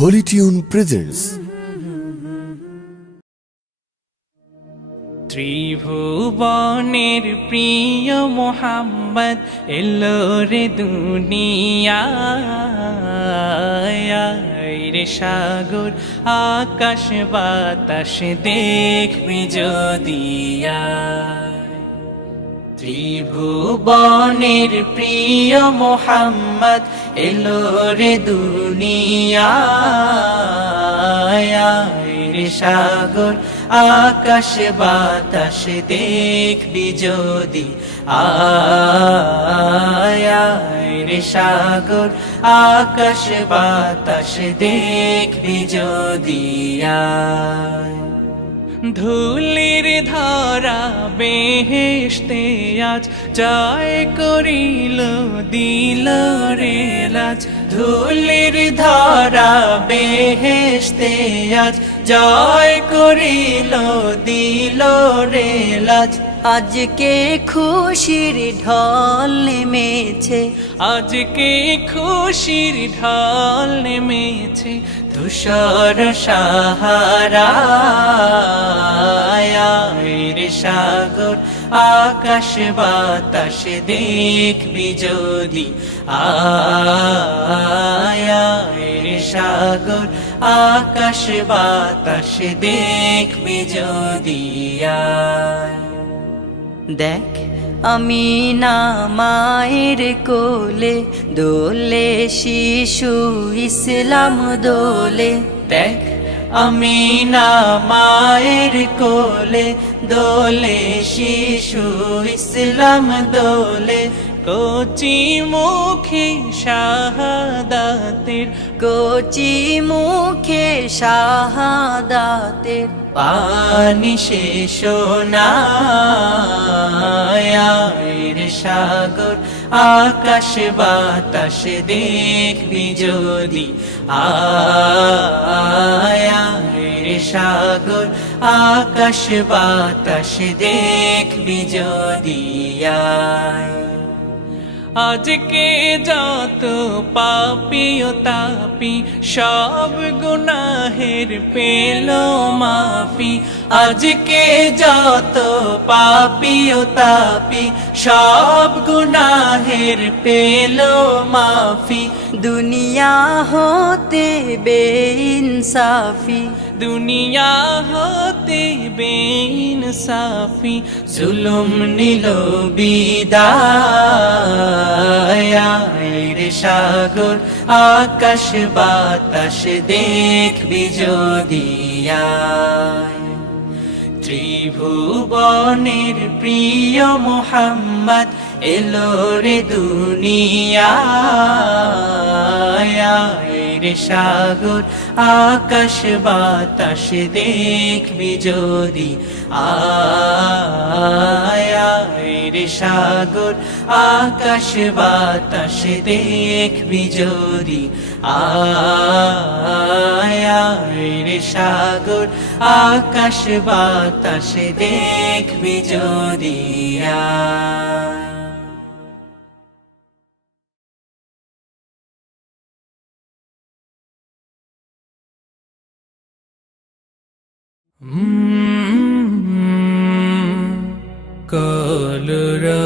Holy Tune presents ত্রিভুবনের প্রিয় মোহাম্মদ এলো রে দুনিয়ায় রে সাগর আকাশ বাতাস দেখবি যদিয়া ত্রিভুবনের প্রিয় মোহাম্মদ এলো রে দুনিয়ায় রে সাগর আকাশ বাতাস দেখবি যদি আয় রে সাগর আকাশ বাতাস দেখবি যদি ধুলির ধরা বেহেশতে আজ জয় করিল দিল রে লাজ ধুলির ধরা বেহেশতে আজ জয় করিল দিল রে লাজ আজকে খুশির ঢল নেমেছে, আজকে খুশির ঢল নেমেছে ধূসর সাহারায় রে সাগর আকাশ বাতাস দেখবি যদি আয় রে সাগর আকাশ বাতাস দেখবি যদি দেখ আমি না মায়ের কোলে দোলে শিশু ইসলাম দোলে। দেখ আমি না মায়ের কোলে দোলে শিশু ইসলাম দোলে কচি মুখে শাহাদাতের কচি মুখে শাহাদাতের পানি শেষ রে সাগর আকাশ বাতাস দেখবি যদি আয় রে সাগর আকাশ বাতাস দেখবি যদি আজকে যত পাপী ও তাপি সব গুনাহের পেল মাফি আজকে যত পাপী ও তাপি সব গুনাহের পেল মাফি দুনিয়া হতে বেইনসাফি দুনিয়া হতে বেইনসাফি জুলুম নিল বিদায় রে সাগর আকাশ বাতাস দেখবি যদি ত্রিভুবনের প্রিয় মোহাম্মদ এলো রে দুনিয়ায় রে সাগর আকাশ বাতাস দেখবি যদি আয় রে সাগর আকাশ বাতাস দেখবি যদি আয় রে সাগর আকাশ বাতাস দেখবি যদি কলরা